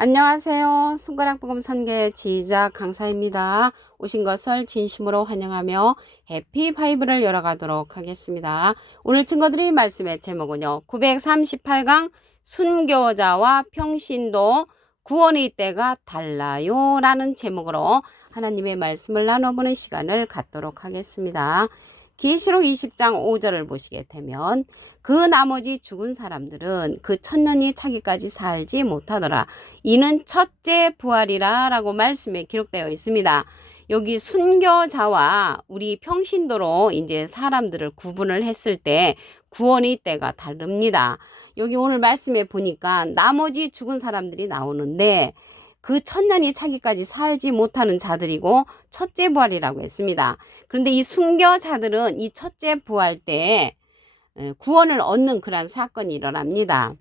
안녕하세요. 손가락복음 선계 지휘자 강사입니다. 오신 것을 진심으로 환영하며 해피 바이블을 열어가도록 하겠습니다. 오늘 증거드릴 말씀의 제목은요. 938강 순교자와 평신도 구원의 때가 달라요 라는 제목으로 하나님의 말씀을 나눠보는 시간을 갖도록 하겠습니다. 계시록 20장 5절을 보시게 되면 그 나머지 죽은 사람들은 그 천년이 차기까지 살지 못하더라. 이는 첫째 부활이라 라고 말씀에 기록되어 있습니다. 여기 순교자와 우리 평신도로 이제 사람들을 구분을 했을 때 구원의 때가 다릅니다. 여기 오늘 말씀에 보니까 나머지 죽은 사람들이 나오는데 그 천년이 차기까지 살지 못하는 자들이고 첫째 부활이라고 했습니다. 그런데 이 순교자들은 이 첫째 부활 때 구원을 얻는 그런 사건이 일어납니다.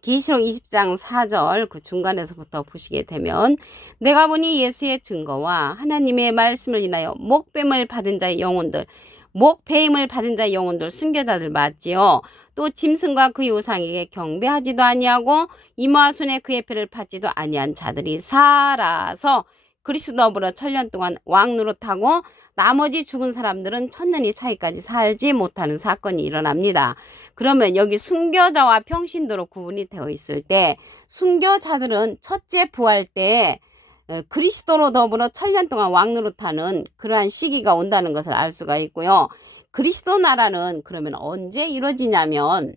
계시록 20장 4절 그 중간에서부터 보시게 되면 내가 보니 예수의 증거와 하나님의 말씀을 인하여 목배임을 받은 자의 영혼들 순교자들 맞지요. 또 짐승과 그의 우상에게 경배하지도 아니하고 이마와 손에 그의 패를 받지도 아니한 자들이 살아서 그리스도 더불어 천년 동안 왕노릇하고 나머지 죽은 사람들은 천년이 차이까지 살지 못하는 사건이 일어납니다. 그러면 여기 순교자와 평신도로 구분이 되어 있을 때 순교자들은 첫째 부활 때 그리스도로 더불어 천년 동안 왕노릇하는 그러한 시기가 온다는 것을 알 수가 있고요. 그리스도 나라는 그러면 언제 이루어지냐면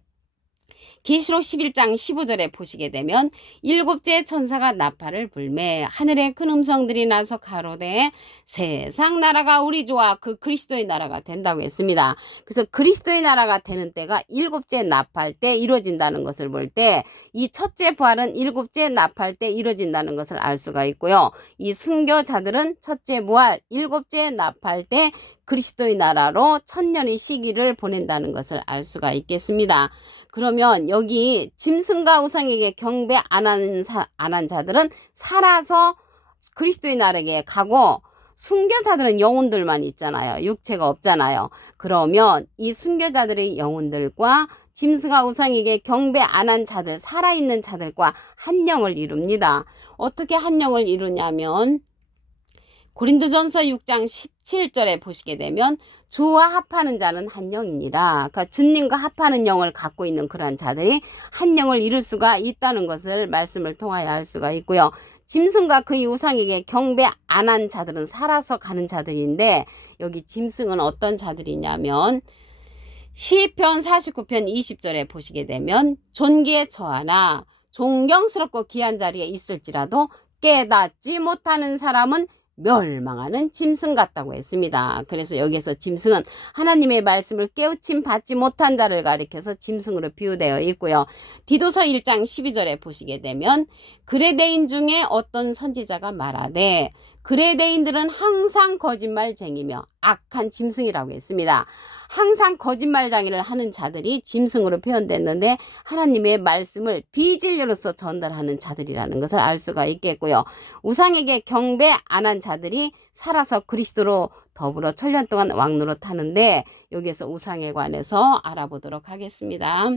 계시록 11장 15절에 보시게 되면 일곱째 천사가 나팔을 불매 하늘에 큰 음성들이 나서 가로되 세상 나라가 우리 주와 그 그리스도의 나라가 된다고 했습니다. 그래서 그리스도의 나라가 되는 때가 일곱째 나팔 때 이루어진다는 것을 볼 때 이 첫째 부활은 일곱째 나팔 때 이루어진다는 것을 알 수가 있고요. 이 순교자들은 첫째 부활 일곱째 나팔 때 그리스도의 나라로 천년의 시기를 보낸다는 것을 알 수가 있겠습니다. 그러면 여기 짐승과 우상에게 경배 안 한 자들은 살아서 그리스도의 나라에 가고 순교자들은 영혼들만 있잖아요. 육체가 없잖아요. 그러면 이 순교자들의 영혼들과 짐승과 우상에게 경배 안 한 자들, 살아있는 자들과 한 영을 이룹니다. 어떻게 한 영을 이루냐면 고린도전서 6장 17절에 보시게 되면 주와 합하는 자는 한 영이니라. 그러니까 주님과 합하는 영을 갖고 있는 그러한 자들이 한 영을 이룰 수가 있다는 것을 말씀을 통하여 알 수가 있고요. 짐승과 그의 우상에게 경배 안 한 자들은 살아서 가는 자들인데 여기 짐승은 어떤 자들이냐면 시편 49편 20절에 보시게 되면 존귀에 처하나 존경스럽고 귀한 자리에 있을지라도 깨닫지 못하는 사람은 멸망하는 짐승 같다고 했습니다. 그래서 여기에서 짐승은 하나님의 말씀을 깨우침 받지 못한 자를 가리켜서 짐승으로 비유되어 있고요. 디도서 1장 12절에 보시게 되면 그레데인 중에 어떤 선지자가 말하되 그레데인들은 항상 거짓말쟁이며 악한 짐승이라고 했습니다. 항상 거짓말쟁이를 하는 자들이 짐승으로 표현됐는데 하나님의 말씀을 비진리로서 전달하는 자들이라는 것을 알 수가 있겠고요. 우상에게 경배 안 한 자들이 살아서 그리스도로 더불어 천년 동안 왕노릇하는데 여기에서 우상에 관해서 알아보도록 하겠습니다.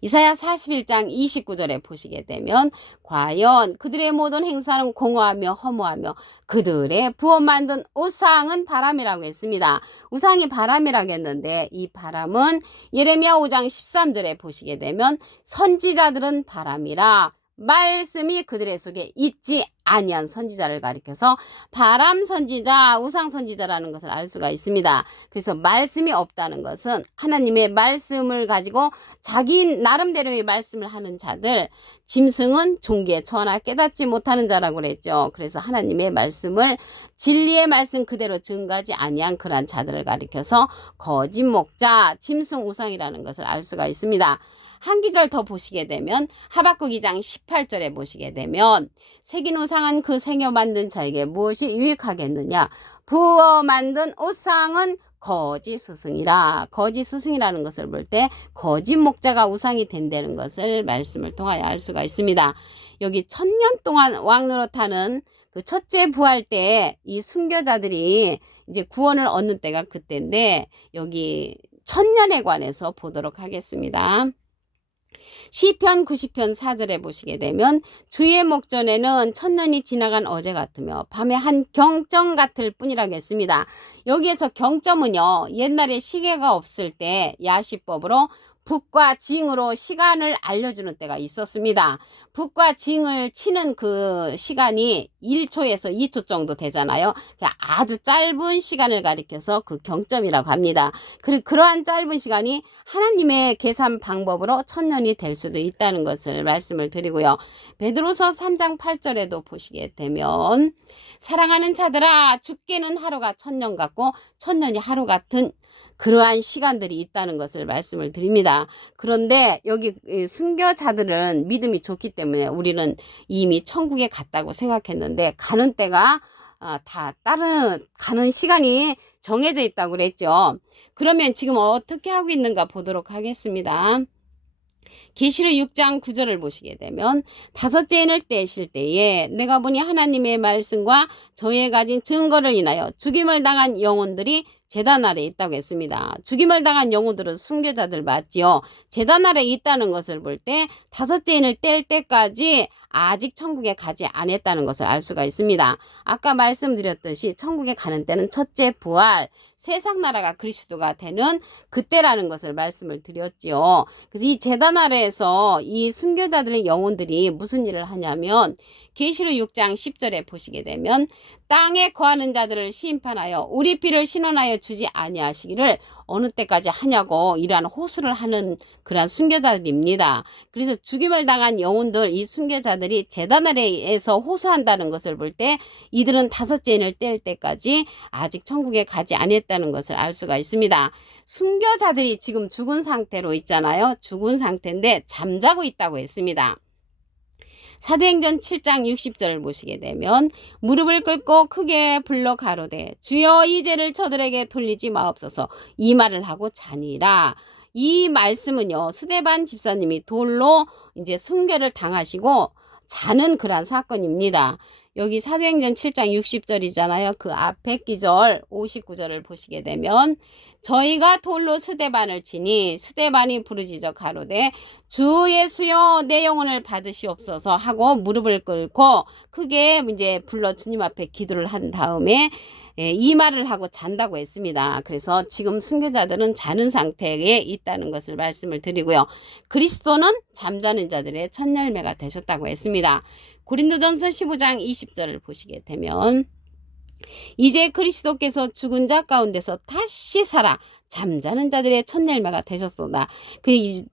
이사야 41장 29절에 보시게 되면 과연 그들의 모든 행사는 공허하며 허무하며 그들의 부어 만든 우상은 바람이라고 했습니다. 우상이 바람이라고 했는데 이 바람은 예레미야 5장 13절에 보시게 되면 선지자들은 바람이라 말씀이 그들의 속에 있지 아니한 선지자를 가리켜서 바람 선지자, 우상 선지자라는 것을 알 수가 있습니다. 그래서 말씀이 없다는 것은 하나님의 말씀을 가지고 자기 나름대로의 말씀을 하는 자들, 짐승은 종기에 처하나 깨닫지 못하는 자라고 그랬죠. 그래서 하나님의 말씀을 진리의 말씀 그대로 증거하지 아니한 그러한 자들을 가리켜서 거짓 목자, 짐승 우상이라는 것을 알 수가 있습니다. 한 기절 더 보시게 되면 하박국 2장 18절에 보시게 되면 새긴 우상은 그 새겨 만든 자에게 무엇이 유익하겠느냐 부어 만든 우상은 거짓 스승이라. 거짓 스승이라는 것을 볼 때 거짓 목자가 우상이 된다는 것을 말씀을 통하여 알 수가 있습니다. 여기 천년 동안 왕노릇하는 그 첫째 부활 때 이 순교자들이 이제 구원을 얻는 때가 그때인데 여기 천년에 관해서 보도록 하겠습니다. 시편 90편 4절에 보시게 되면 주의 목전에는 천년이 지나간 어제 같으며 밤에 한 경점 같을 뿐이라겠습니다. 여기에서 경점은요, 옛날에 시계가 없을 때 야시법으로 북과 징으로 시간을 알려주는 때가 있었습니다. 북과 징을 치는 그 시간이 1초에서 2초 정도 되잖아요. 아주 짧은 시간을 가리켜서 그 경점이라고 합니다. 그리고 그러한 짧은 시간이 하나님의 계산 방법으로 천년이 될 수도 있다는 것을 말씀을 드리고요. 베드로서 3장 8절에도 보시게 되면 사랑하는 자들아, 죽게는 하루가 천년 같고 천년이 하루 같은 그러한 시간들이 있다는 것을 말씀을 드립니다. 그런데 여기 순교자들은 믿음이 좋기 때문에 우리는 이미 천국에 갔다고 생각했는데 가는 때가 다 다른 가는 시간이 정해져 있다고 그랬죠. 그러면 지금 어떻게 하고 있는가 보도록 하겠습니다. 계시록 6장 9절을 보시게 되면 다섯째 인을 떼실 때에 내가 보니 하나님의 말씀과 저에 가진 증거를 인하여 죽임을 당한 영혼들이 제단 아래 있다고 했습니다. 죽임을 당한 영혼들은 순교자들 맞지요. 제단 아래 있다는 것을 볼 때 다섯째 인을 뗄 때까지 아직 천국에 가지 않았다는 것을 알 수가 있습니다. 아까 말씀드렸듯이 천국에 가는 때는 첫째 부활, 세상 나라가 그리스도가 되는 그때라는 것을 말씀을 드렸지요. 그래서 이 제단 아래에서 이 순교자들의 영혼들이 무슨 일을 하냐면 계시록 6장 10절에 보시게 되면 땅에 거하는 자들을 심판하여 우리 피를 신원하여 주지 아니하시기를 어느 때까지 하냐고 이러한 호소를 하는 그러한 순교자들입니다. 그래서 죽임을 당한 영혼들, 이 순교자들이 제단 아래에서 호소한다는 것을 볼 때 이들은 다섯째 인을 뗄 때까지 아직 천국에 가지 않았다는 것을 알 수가 있습니다. 순교자들이 지금 죽은 상태로 있잖아요. 죽은 상태인데 잠자고 있다고 했습니다. 사도행전 7장 60절을 보시게 되면 무릎을 꿇고 크게 불러 가로되 주여 이 죄를 저들에게 돌리지 마옵소서 이 말을 하고 자니라. 이 말씀은요, 스데반 집사님이 돌로 이제 순교를 당하시고 자는 그런 사건입니다. 여기 사도행전 7장 60절이잖아요. 그 앞에 기절 59절을 보시게 되면 저희가 돌로 스데반을 치니 스데반이 부르짖어 가로되 주 예수여 내 영혼을 받으시옵소서 하고 무릎을 꿇고 크게 이제 불러 주님 앞에 기도를 한 다음에 이 말을 하고 잔다고 했습니다. 그래서 지금 순교자들은 자는 상태에 있다는 것을 말씀을 드리고요. 그리스도는 잠자는 자들의 첫 열매가 되셨다고 했습니다. 고린도전서 15장 20절을 보시게 되면 이제 그리스도께서 죽은 자 가운데서 다시 살아 잠자는 자들의 첫 열매가 되셨소다.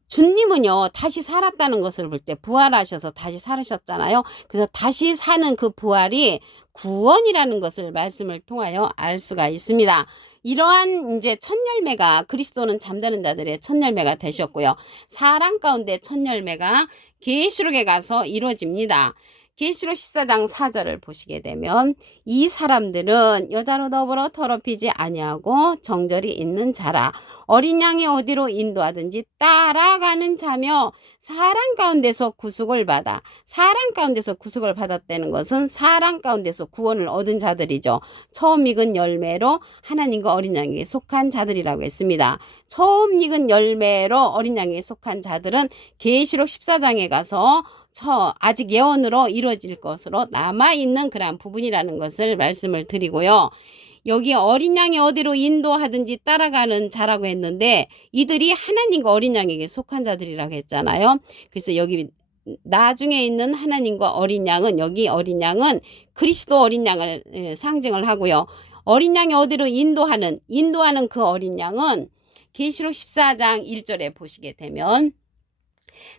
주님은요 다시 살았다는 것을 볼 때 부활하셔서 다시 살으셨잖아요. 그래서 다시 사는 그 부활이 구원이라는 것을 말씀을 통하여 알 수가 있습니다. 이러한 이제 첫 열매가 그리스도는 잠자는 자들의 첫 열매가 되셨고요. 사람 가운데 첫 열매가 계시록에 가서 이루어집니다. 계시록 14장 4절을 보시게 되면 이 사람들은 여자로 더불어 더럽히지 아니하고 정절이 있는 자라 어린 양이 어디로 인도하든지 따라가는 자며 사람 가운데서 구속을 받아 사람 가운데서 구속을 받았다는 것은 사람 가운데서 구원을 얻은 자들이죠. 처음 익은 열매로 하나님과 어린 양에게 속한 자들이라고 했습니다. 처음 익은 열매로 어린 양에게 속한 자들은 계시록 14장에 가서 아직 예언으로 이루어질 것으로 남아있는 그러한 부분이라는 것을 말씀을 드리고요. 여기 어린 양이 어디로 인도하든지 따라가는 자라고 했는데 이들이 하나님과 어린 양에게 속한 자들이라고 했잖아요. 그래서 여기 나중에 있는 하나님과 어린 양은 여기 어린 양은 그리스도 어린 양을 상징을 하고요. 어린 양이 어디로 인도하는 그 어린 양은 계시록 14장 1절에 보시게 되면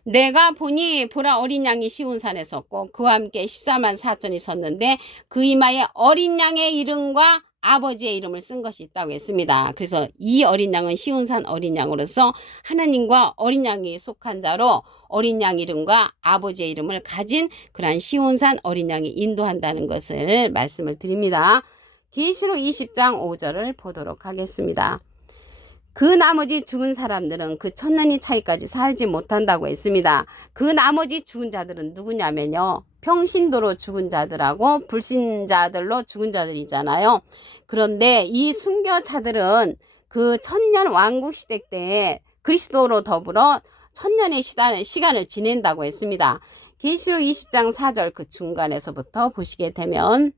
내가 보니 보라 어린 양이 시온산에 섰고 그와 함께 14만 4천이 섰는데 그 이마에 어린 양의 이름과 아버지의 이름을 쓴 것이 있다고 했습니다. 그래서 이 어린 양은 시온산 어린 양으로서 하나님과 어린 양이 속한 자로 어린 양 이름과 아버지의 이름을 가진 그러한 시온산 어린 양이 인도한다는 것을 말씀을 드립니다. 계시록 20장 5절을 보도록 하겠습니다. 그 나머지 죽은 사람들은 그 천년이 차이까지 살지 못한다고 했습니다. 그 나머지 죽은 자들은 누구냐면요. 평신도로 죽은 자들하고 불신자들로 죽은 자들이잖아요. 그런데 이 순교자들은 그 천년 왕국 시대 때 그리스도로 더불어 천년의 시간을 지낸다고 했습니다. 계시록 20장 4절 그 중간에서부터 보시게 되면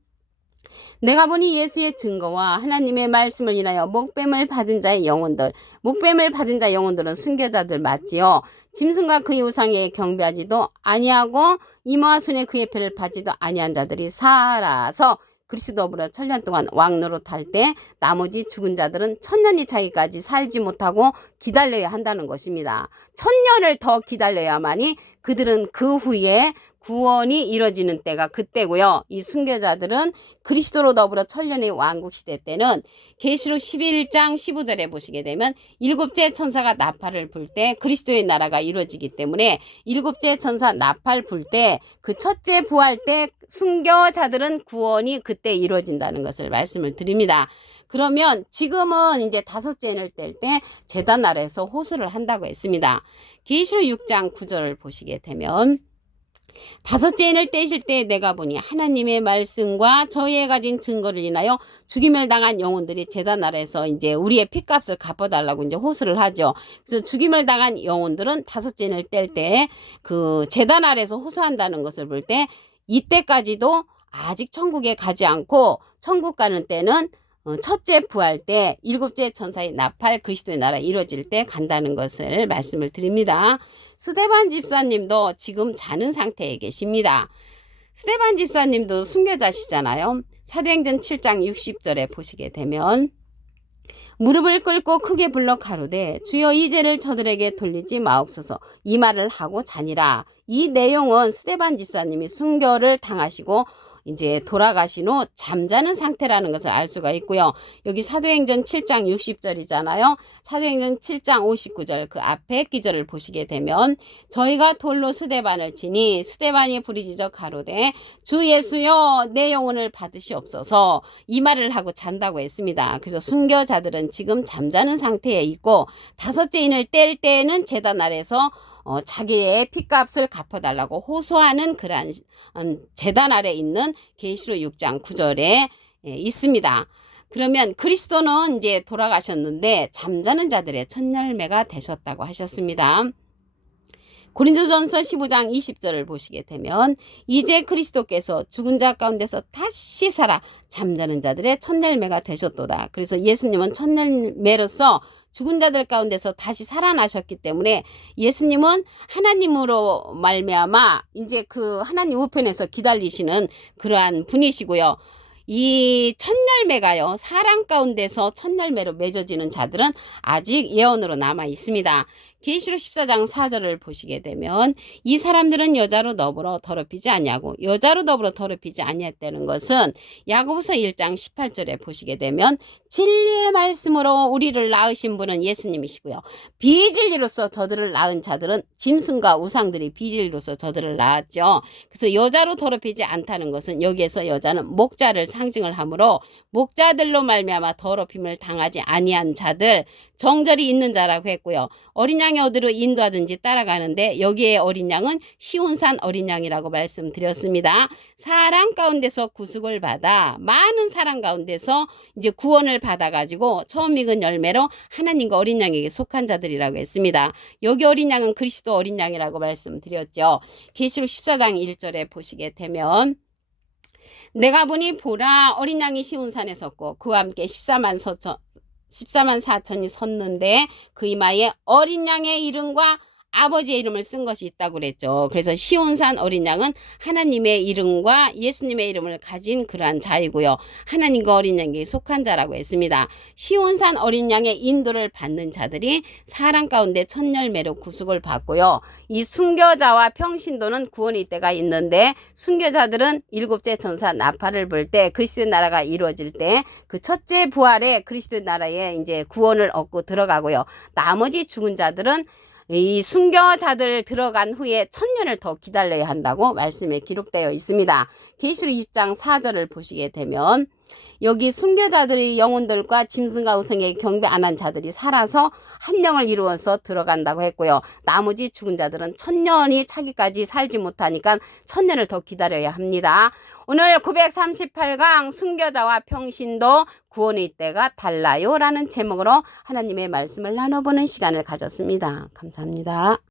내가 보니 예수의 증거와 하나님의 말씀을 인하여 목뱀을 받은 자의 영혼들, 목뱀을 받은 자의 영혼들은 순교자들 맞지요. 짐승과 그의 우상에 경배하지도 아니하고 이마와 손에 그의 표를 받지도 아니한 자들이 살아서 그리스도로 천년 동안 왕노릇할 때 나머지 죽은 자들은 천년이 차기까지 살지 못하고 기다려야 한다는 것입니다. 천년을 더 기다려야만이 그들은 그 후에 구원이 이뤄지는 때가 그때고요. 이 순교자들은 그리스도로 더불어 천년의 왕국시대 때는 계시록 11장 15절에 보시게 되면 일곱째 천사가 나팔을 불 때 그리스도의 나라가 이루어지기 때문에 일곱째 천사 나팔 불 때 그 첫째 부활 때 순교자들은 구원이 그때 이루어진다는 것을 말씀을 드립니다. 그러면 지금은 이제 다섯째 인을 뗄 때 제단 아래에서 호수를 한다고 했습니다. 계시록 6장 9절을 보시게 되면 다섯째 인을 떼실 때 내가 보니 하나님의 말씀과 저희의 가진 증거를 인하여 죽임을 당한 영혼들이 제단 아래에서 이제 우리의 핏값을 갚아달라고 이제 호소를 하죠. 그래서 죽임을 당한 영혼들은 다섯째 인을 뗄 때 그 제단 아래에서 호소한다는 것을 볼 때 이때까지도 아직 천국에 가지 않고 천국 가는 때는 첫째 부활 때 일곱째 천사의 나팔 그리스도의 나라 이루어질 때 간다는 것을 말씀을 드립니다. 스데반 집사님도 지금 자는 상태에 계십니다. 스데반 집사님도 순교자시잖아요. 사도행전 7장 60절에 보시게 되면 무릎을 꿇고 크게 불러 가로되 주여 이 죄를 저들에게 돌리지 마옵소서 이 말을 하고 자니라. 이 내용은 스데반 집사님이 순교를 당하시고 이제 돌아가신 후 잠자는 상태라는 것을 알 수가 있고요. 여기 사도행전 7장 60절이잖아요. 사도행전 7장 59절 그 앞에 기절을 보시게 되면 저희가 돌로 스데반을 치니 스데반이 부르짖어 가로되 주 예수여 내 영혼을 받으시옵소서 이 말을 하고 잔다고 했습니다. 그래서 순교자들은 지금 잠자는 상태에 있고 다섯째 인을 뗄 때에는 제단 아래에서 자기의 핏값을 갚아달라고 호소하는 그러한 제단 아래 있는 계시록 6장 9절에 있습니다. 그러면 그리스도는 이제 돌아가셨는데 잠자는 자들의 첫 열매가 되셨다고 하셨습니다. 고린도전서 15장 20절을 보시게 되면 이제 그리스도께서 죽은 자 가운데서 다시 살아 잠자는 자들의 첫 열매가 되셨도다. 그래서 예수님은 첫 열매로서 죽은 자들 가운데서 다시 살아나셨기 때문에 예수님은 하나님으로 말미암아 이제 그 하나님 우편에서 기다리시는 그러한 분이시고요. 이 첫 열매가요. 사랑 가운데서 첫 열매로 맺어지는 자들은 아직 예언으로 남아 있습니다. 계시록 14장 4절을 보시게 되면 이 사람들은 여자로 더불어 더럽히지 아니하고 여자로 더불어 더럽히지 아니했다는 것은 야고보서 1장 18절에 보시게 되면 진리의 말씀으로 우리를 낳으신 분은 예수님이시고요. 비진리로서 저들을 낳은 자들은 짐승과 우상들이 비진리로서 저들을 낳았죠. 그래서 여자로 더럽히지 않다는 것은 여기에서 여자는 목자를 상징을 하므로 목자들로 말미암아 더럽힘을 당하지 아니한 자들 정절이 있는 자라고 했고요. 어린 양이 어디로 인도하든지 따라가는데 여기에 어린 양은 시온산 어린 양이라고 말씀드렸습니다. 사랑 가운데서 구속을 받아 많은 사랑 가운데서 이제 구원을 받아가지고 처음 익은 열매로 하나님과 어린 양에게 속한 자들이라고 했습니다. 여기 어린 양은 그리스도 어린 양이라고 말씀드렸죠. 계시록 14장 1절에 보시게 되면 내가 보니 보라 어린 양이 시온산에 섰고 그와 함께 14만 4천이 섰는데 그 이마에 어린 양의 이름과 아버지의 이름을 쓴 것이 있다고 그랬죠. 그래서 시온산 어린 양은 하나님의 이름과 예수님의 이름을 가진 그러한 자이고요. 하나님과 어린 양에게 속한 자라고 했습니다. 시온산 어린 양의 인도를 받는 자들이 사랑 가운데 첫 열매로 구속을 받고요. 이 순교자와 평신도는 구원의 때가 있는데 순교자들은 일곱째 천사 나팔을 불 때 그리스도의 나라가 이루어질 때 그 첫째 부활에 그리스도의 나라에 이제 구원을 얻고 들어가고요. 나머지 죽은 자들은 이 순교자들 들어간 후에 천년을 더 기다려야 한다고 말씀에 기록되어 있습니다. 계시록 20장 4절을 보시게 되면 여기 순교자들의 영혼들과 짐승과 우상에게 경배 안 한 자들이 살아서 한 영을 이루어서 들어간다고 했고요. 나머지 죽은 자들은 천년이 차기까지 살지 못하니까 천년을 더 기다려야 합니다. 오늘 938강 순교자와 평신도 구원의 때가 달라요 라는 제목으로 하나님의 말씀을 나눠보는 시간을 가졌습니다. 감사합니다.